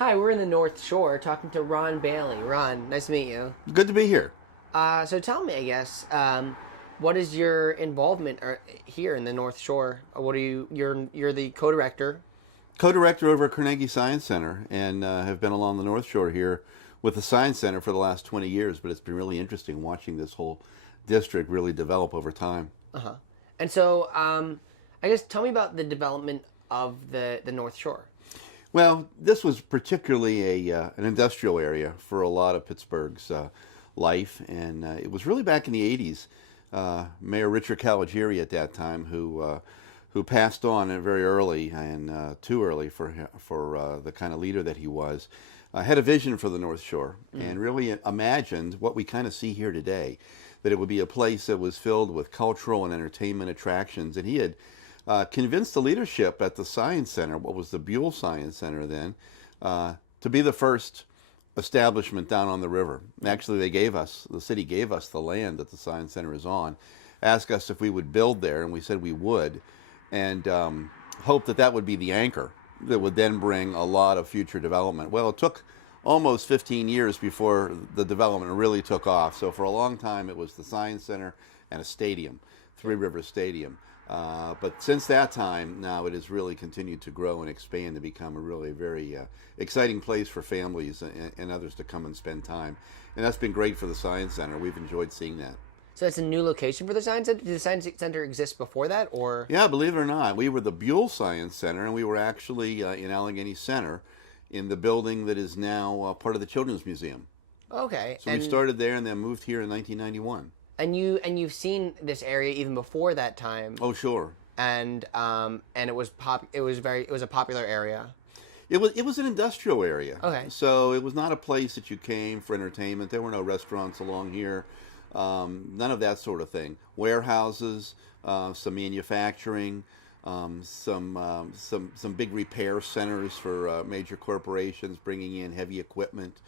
Hi, we're in the North Shore talking to Ron Baillie. Ron, nice to meet you. Good to be here. So tell me, I guess, what is your involvement here in the North Shore? What are you? You're the co-director. Co-director over at Carnegie Science Center, and have been along the North Shore here with the Science Center for the last 20 years. But it's been really interesting watching this whole district really develop over time. Uh-huh. And so, I guess, tell me about the development of the North Shore. Well, this was particularly an industrial area for a lot of Pittsburgh's life, and it was really back in the 80s. Mayor Richard Caligari at that time, who passed on very early and too early for the kind of leader that he was, had a vision for the North Shore and really imagined what we kind of see here today, that it would be a place that was filled with cultural and entertainment attractions. And he had convinced the leadership at the Science Center, what was the Buell Science Center then, to be the first establishment down on the river. Actually, the city gave us the land that the Science Center is on, asked us if we would build there, and we said we would, and hoped that that would be the anchor that would then bring a lot of future development. Well, it took almost 15 years before the development really took off. So for a long time, it was the Science Center and a stadium, Three Rivers Stadium. But since that time, now it has really continued to grow and expand to become a really very exciting place for families and others to come and spend time. And that's been great for the Science Center. We've enjoyed seeing that. So it's a new location for the Science Center? Did the Science Center exist before that, or? Yeah, believe it or not, we were the Buell Science Center, and we were actually in Allegheny Center in the building that is now part of the Children's Museum. Okay. So we started there and then moved here in 1991. And you've seen this area even before that time. Oh, sure. And it was a popular area. It was an industrial area. Okay. So it was not a place that you came for entertainment. There were no restaurants along here. None of that sort of thing. Warehouses, some manufacturing, some big repair centers for major corporations bringing in heavy equipment.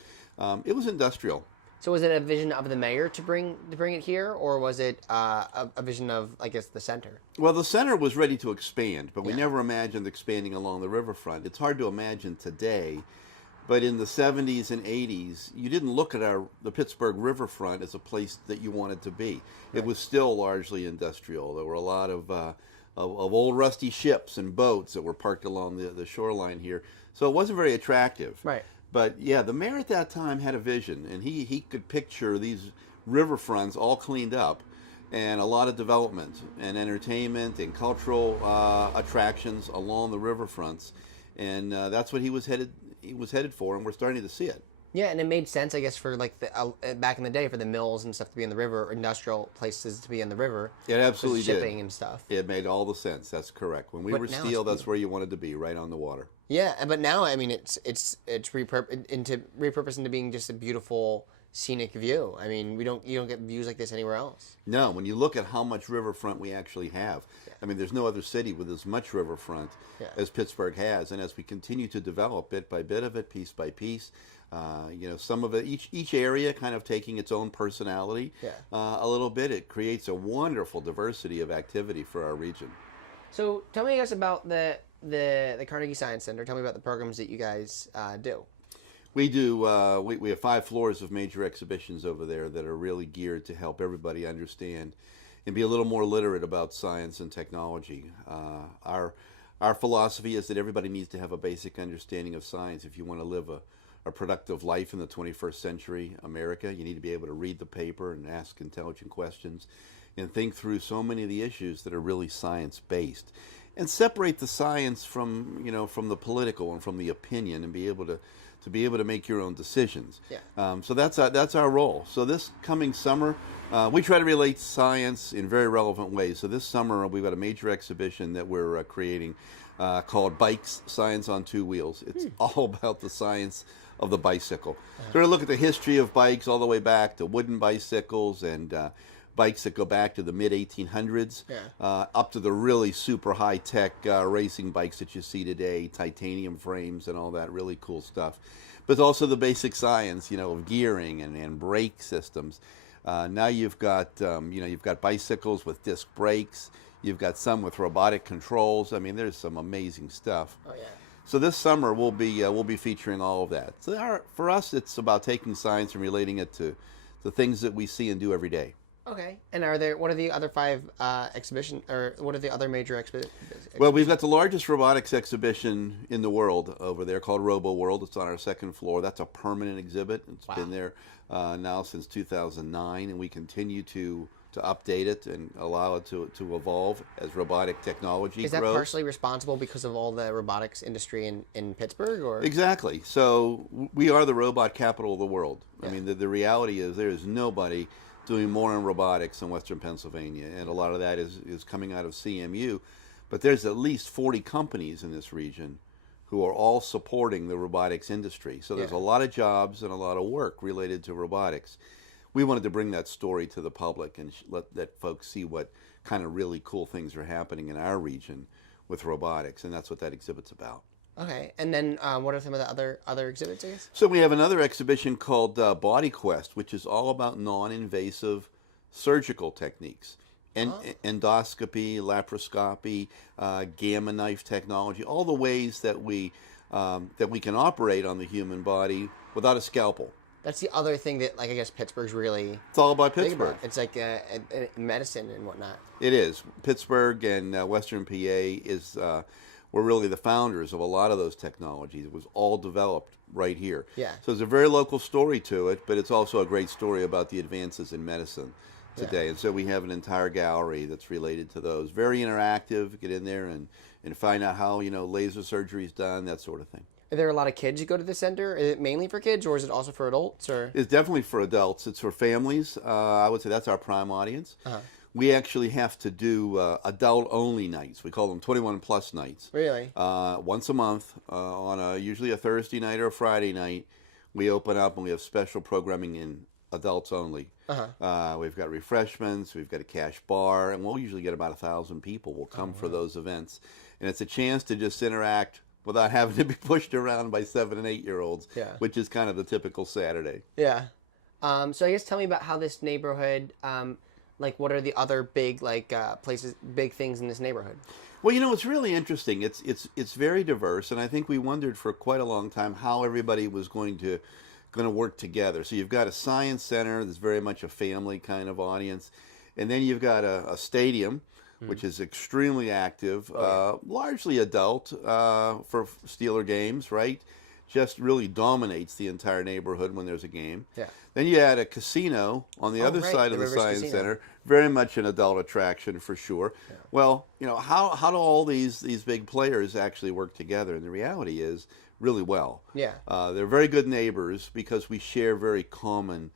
It was industrial. So was it a vision of the mayor to bring it here, or was it a vision of, I guess, the center? Well, the center was ready to expand, but we never imagined expanding along the riverfront. It's hard to imagine today, but in the 70s and 80s, you didn't look at the Pittsburgh riverfront as a place that you wanted to be. Right. It was still largely industrial. There were a lot of old rusty ships and boats that were parked along the shoreline here, so it wasn't very attractive. Right. But yeah, the mayor at that time had a vision, and he could picture these riverfronts all cleaned up, and a lot of development and entertainment and cultural attractions along the riverfronts, and that's what he was headed for, and we're starting to see it. Yeah, and it made sense, I guess, for like back in the day for the mills and stuff to be in the river, or industrial places to be in the river. It absolutely did. Shipping and stuff. It made all the sense. That's correct. When we were steel, that's where you wanted to be, right on the water. Yeah, but now, I mean, it's repurposed into being just a beautiful scenic view. I mean, you don't get views like this anywhere else. No, when you look at how much riverfront we actually have, I mean, there's no other city with as much riverfront as Pittsburgh has, and as we continue to develop bit by bit of it, piece by piece, some of it, each area kind of taking its own personality a little bit, it creates a wonderful diversity of activity for our region. So tell me, I guess, about the Carnegie Science Center. Tell me about the programs that you guys do. We do. We have 5 floors of major exhibitions over there that are really geared to help everybody understand and be a little more literate about science and technology. Our philosophy is that everybody needs to have a basic understanding of science. If you want to live a productive life in the 21st century America, you need to be able to read the paper and ask intelligent questions and think through so many of the issues that are really science-based, and separate the science from the political and from the opinion, and be able to make your own decisions. Yeah. So that's our role. So this coming summer, we try to relate science in very relevant ways. So this summer we've got a major exhibition that we're creating called Bikes, Science on Two Wheels. It's all about the science of the bicycle. We're going to look at the history of bikes all the way back to wooden bicycles and bikes that go back to the mid-1800s, up to the really super high-tech racing bikes that you see today, titanium frames and all that really cool stuff. But also the basic science, of gearing and brake systems. Now you've got bicycles with disc brakes. You've got some with robotic controls. I mean, there's some amazing stuff. Oh, yeah. So this summer we'll be featuring all of that. So for us, it's about taking science and relating it to the things that we see and do every day. Okay. And what are the other five exhibition, or what are the other major exhibitions? Well, we've got the largest robotics exhibition in the world over there called Robo World. It's on our second floor. That's a permanent exhibit. It's been there now since 2009, and we continue to update it and allow it to evolve as robotic technology grows. Is that partially responsible because of all the robotics industry in Pittsburgh? Or Exactly. So we are the robot capital of the world. I mean, the reality is there is nobody doing more in robotics in Western Pennsylvania, and a lot of that is coming out of CMU. But there's at least 40 companies in this region who are all supporting the robotics industry. So there's a lot of jobs and a lot of work related to robotics. We wanted to bring that story to the public and let folks see what kind of really cool things are happening in our region with robotics, and that's what that exhibit's about. Okay, and then what are some of the other exhibits, I guess? So we have another exhibition called Body Quest, which is all about non-invasive surgical techniques. Endoscopy, laparoscopy, gamma knife technology, all the ways that we can operate on the human body without a scalpel. That's the other thing that, like, I guess Pittsburgh's really... It's all about Pittsburgh. It's like medicine and whatnot. It is. Pittsburgh and Western PA were really the founders of a lot of those technologies. It was all developed right here. Yeah. So there's a very local story to it, but it's also a great story about the advances in medicine today. And so we have an entire gallery that's related to those. Very interactive. Get in there and find out how, laser surgery is done, that sort of thing. Are there a lot of kids who go to the center? Is it mainly for kids, or is it also for adults? Or It's definitely for adults. It's for families. I would say that's our prime audience. We actually have to do adult-only nights. We call them 21-plus nights. Really? Once a month, on usually a Thursday night or a Friday night, we open up and we have special programming in adults only. We've got refreshments, we've got a cash bar, and we'll usually get about 1,000 people will come for those events. And it's a chance to just interact without having to be pushed around by 7- and 8-year-olds, which is kind of the typical Saturday. Yeah. So I guess tell me about how this neighborhood, like what are the other big places, big things in this neighborhood? Well, it's really interesting. It's very diverse, and I think we wondered for quite a long time how everybody was going to work together. So you've got a science center that's very much a family kind of audience, and then you've got a stadium, which is extremely active, largely adult for Steeler games, right? Just really dominates the entire neighborhood when there's a game. Yeah. Then you add a casino on the other side of the Science Center, very much an adult attraction for sure. Yeah. Well, how do all these big players actually work together? And the reality is really well. Yeah. They're very good neighbors because we share very common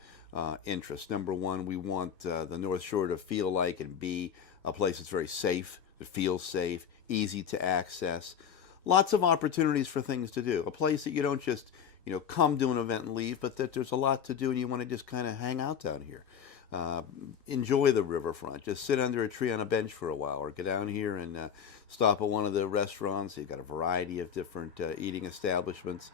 interests. Number one, we want the North Shore to feel like and be a place that's very safe, that feels safe, easy to access. Lots of opportunities for things to do. A place that you don't just, come do an event and leave, but that there's a lot to do and you want to just kind of hang out down here. Enjoy the riverfront. Just sit under a tree on a bench for a while or get down here and stop at one of the restaurants. You've got a variety of different eating establishments.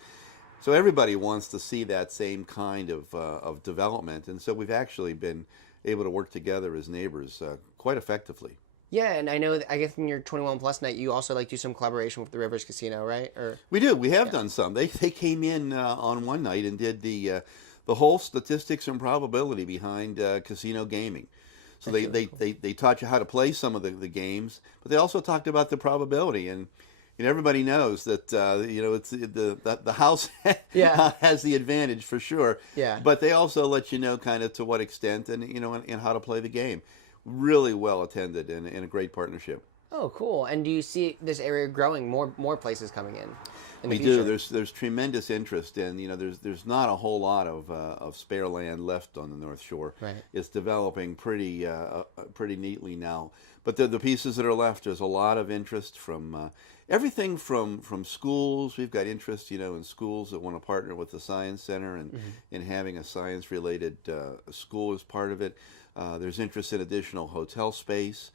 So everybody wants to see that same kind of development. And so we've actually been able to work together as neighbors quite effectively. Yeah, and I know, I guess in your 21-plus night, you also do some collaboration with the Rivers Casino, right? Or we do. We have done some. They came in on one night and did the whole statistics and probability behind casino gaming. So they taught you how to play some of the games, but they also talked about the probability. And everybody knows that it's the house has the advantage for sure. Yeah. But they also let you know kind of to what extent and how to play the game. Really well attended and a great partnership. Oh, cool! And do you see this area growing? More places coming in we the future? Do. There's tremendous interest, and there's not a whole lot of spare land left on the North Shore. Right. It's developing pretty neatly now. But the pieces that are left, there's a lot of interest from everything from schools. We've got interest, in schools that want to partner with the Science Center and having a science-related school as part of it. There's interest in additional hotel space.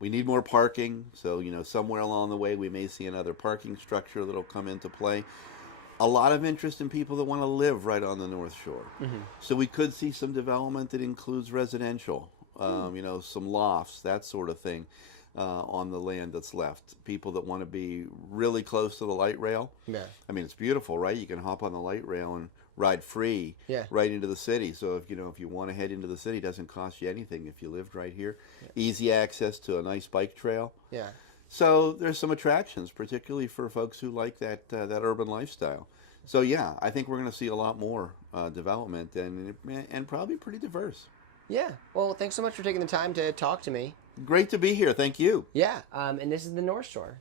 We need more parking, so somewhere along the way we may see another parking structure that'll come into play. A lot of interest in people that want to live right on the North Shore. So we could see some development that includes residential, some lofts, that sort of thing. on the land that's left. People that want to be really close to the light rail. Yeah. I mean, it's beautiful, right? You can hop on the light rail and ride free right into the city. So if you want to head into the city, it doesn't cost you anything if you lived right here. Yeah. Easy access to a nice bike trail. Yeah. So there's some attractions, particularly for folks who like that urban lifestyle. So yeah, I think we're going to see a lot more development and probably pretty diverse. Yeah. Well, thanks so much for taking the time to talk to me. Great to be here. Thank you. Yeah. And this is the North Shore.